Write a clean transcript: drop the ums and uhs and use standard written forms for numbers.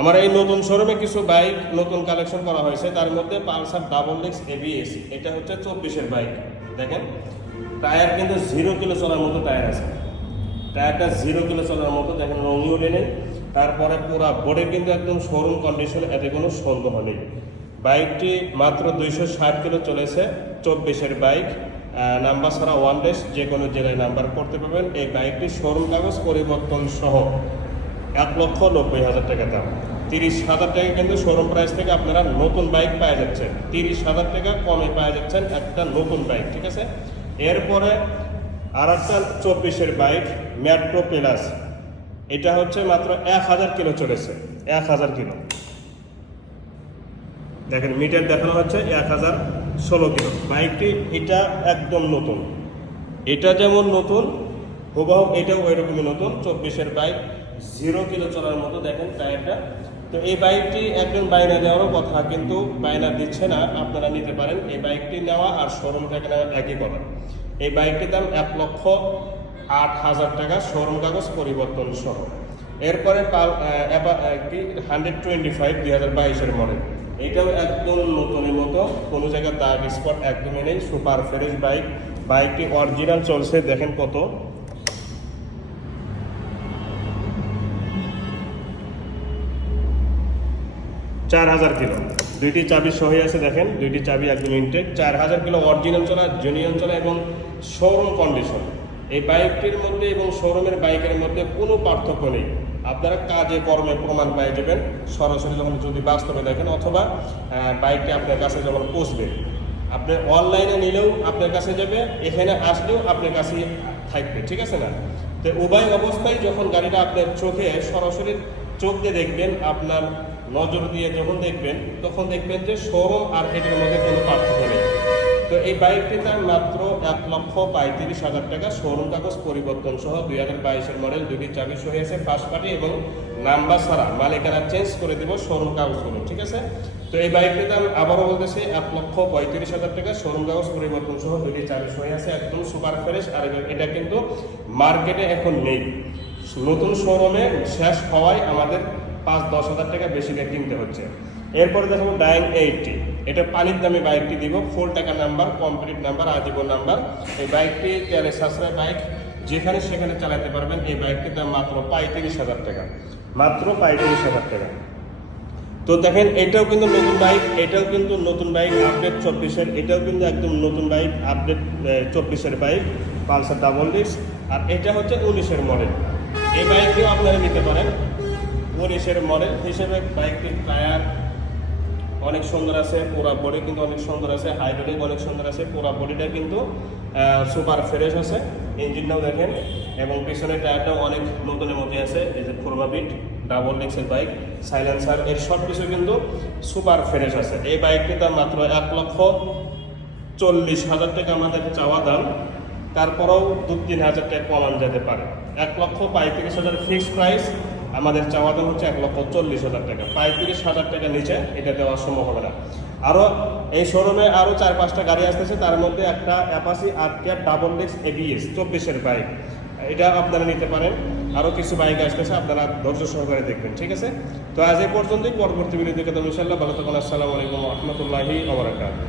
আমার এই নতুন শোরুমে কিছু বাইক নতুন কালেকশন করা হয়েছে, তার মধ্যে পালসার ডাবল ডিস্ক এবিএস, এটা হচ্ছে 24-এর বাইক। দেখেন টায়ার কিন্তু 0 কিলো চলার মতো টায়ার আছে, টায়ারটা 0 কিলো চলার মতো। দেখেন রঙিও নেই, তারপরে পুরা বডি কিন্তু একদম শোরুম কন্ডিশন, এতে কোনো সন্দেহ নেই। বাইকটি মাত্র 260 কিলো চলেছে, 24-এর বাইক, নাম্বার ছাড়া ওয়ান ডেস, যে কোনো জেলায় নাম্বার করতে পারবেন। এই বাইকটি শোরুম কাগজ পরিবর্তন সহ 1,90,000 টাকা দাম। 30,000 টাকা কিন্তু শোরুম প্রাইস থেকে আপনারা নতুন বাইক পাওয়া যাচ্ছেন, 30,000 টাকা কমে পাওয়া যাচ্ছেন একটা নতুন বাইক, ঠিক আছে। এরপরে আর একটা 24-এর বাইক মেট্রো প্লাস, এটা হচ্ছে মাত্র 1,000 কিলো চলেছে, 1,000 কিলো। দেখেন মিটার দেখানো হচ্ছে 1,016 কিলো। বাইকটি এটা একদম নতুন, এটা যেমন নতুন হুবহু এটাও ওই রকমই নতুন। 24-এর বাইক, 0 কিলো চলার মতো। দেখেন টায়ারটা। তো এই বাইকটি একজন বায়না দেওয়ারও কথা, কিন্তু বায়না দিচ্ছে না, আপনারা নিতে পারেন। এই বাইকটি নেওয়া আর শোরুম থেকে নেওয়া একই কথা। এই বাইকটির দাম 1,08,000 টাকা শোরুম কাগজ পরিবর্তন সহ। এরপরে 125 2022-এর মডেল, এটাও একদম নতুনের মতো, কোনো জায়গায় দাগ স্পট একদমই নেই, সুপার ফ্রেশ বাইক। বাইকটি অরিজিনাল চলছে, দেখেন কত, 4,000 কিলো। দুইটি চাবি সহ আছে, দেখেন দুইটি চাবি একদম ইনটেক। 4,000 কিলো অরিজিনাল চলা, জেনুইন চলা এবং শোরুম কন্ডিশন। এই বাইকটির মধ্যে এবং শোরুমের বাইকের মধ্যে কোনো পার্থক্য নেই। আপনারা কাজে কর্মে প্রমাণ পেয়ে যাবেন সরাসরি যখন যদি বাস্তবে দেখেন, অথবা বাইকটি আপনার কাছে যখন পৌঁছবে। আপনি অনলাইনে নিলেও আপনার কাছে যাবে, এখানে আসলেও আপনার কাছেই থাকবে, ঠিক আছে না। তো উভয় অবস্থায় যখন গাড়িটা আপনার চোখে সরাসরি চোখ দিয়ে দেখবেন, আপনার নজর দিয়ে যখন দেখবেন, তখন দেখবেন যে শোরুম আর এটার মধ্যে কোনো পার্থক্য নেই। তো এই বাইকটির দাম মাত্র 1,35,000 টাকা শোরুম কাগজ পরিবর্তন সহ। 2022-এর মডেল, দুটি চাবি সহ আছে, ফার্স্ট পার্টি এবং নাম্বার ছাড়া, মালিকানা চেঞ্জ করে দেবো শোরুম কাগজগুলো, ঠিক আছে। তো এই বাইকটির দাম আবারও বলতেছে 1,35,000 টাকা শোরুম কাগজ পরিবর্তন সহ, দুটি চাবি সহ আছে, একদম সুপার ফ্রেশ। আর এটা কিন্তু মার্কেটে এখন নেই, নতুন শোরুমে শেষ হওয়ায় আমাদের 5-10,000 টাকা বেশি দিয়ে কিনতে হচ্ছে। এরপরে দেখাবো 980, এটা পানির দামে বাইকটি দিব, ফুল টাকা নাম্বার, কমপ্লিট নাম্বার, আজীবন নাম্বার। এই বাইকটি তেলে সাশ্রয় বাইক, যেখানে সেখানে চালাতে পারবেন। এই বাইকটির দাম মাত্র 35,000 টাকা, মাত্র 35,000 টাকা। তো দেখেন এটাও কিন্তু নতুন বাইক, এটাও কিন্তু নতুন বাইক, আপডেট 24-এর, এটাও কিন্তু একদম নতুন বাইক, আপডেট 24-এর বাইক, পালসার ডাবল ডিস্ক। আর এটা হচ্ছে 19-এর মডেল। এই বাইকটিও আপনারা নিতে পারেন। 19-এর মডেল হিসেবে বাইকটির টায়ার অনেক সুন্দর আছে, পুরা বডি কিন্তু অনেক সুন্দর আছে, হাইড্রোলিক অনেক সুন্দর আছে, পুরা বডিটা কিন্তু সুপার ফ্রেশ আছে। ইঞ্জিনটাও দেখেন, এবং পিছনের টায়ারটাও অনেক নতুনের মধ্যে আছে। এই যে ফোরমাবিট ডাবল ডিস্কের বাইক, সাইলেন্সার, এর সব কিছু কিন্তু সুপার ফ্রেশ আছে। এই বাইকটির দাম মাত্র 1,40,000 টাকা আমাদের চাওয়া দাম, তারপরেও 2-3 হাজার টাকা কমান যেতে পারে। 1,35,000 ফিক্সড প্রাইস, আমাদের চাওয়া দাম হচ্ছে 1,40,000 টাকা। 35,000 টাকা নিচে এটা দেওয়া সম্ভব হবে না। আরও এই শোরুমে আরও 4-5টা গাড়ি আসতেছে, তার মধ্যে একটা Apache RTR double disc ABS 24-এর বাইক, এটা আপনারা নিতে পারেন। আরও কিছু বাইক আসতেছে, আপনারা ধৈর্য সহকারে দেখবেন, ঠিক আছে। তো আজ এই পর্যন্তই, পরবর্তী ভিডিও দেখে তো ইনশাআল্লাহ ভালো থাকুন। আসসালামু আলাইকুম ওয়া রাহমাতুল্লাহি ওয়া বারাকাতুহু।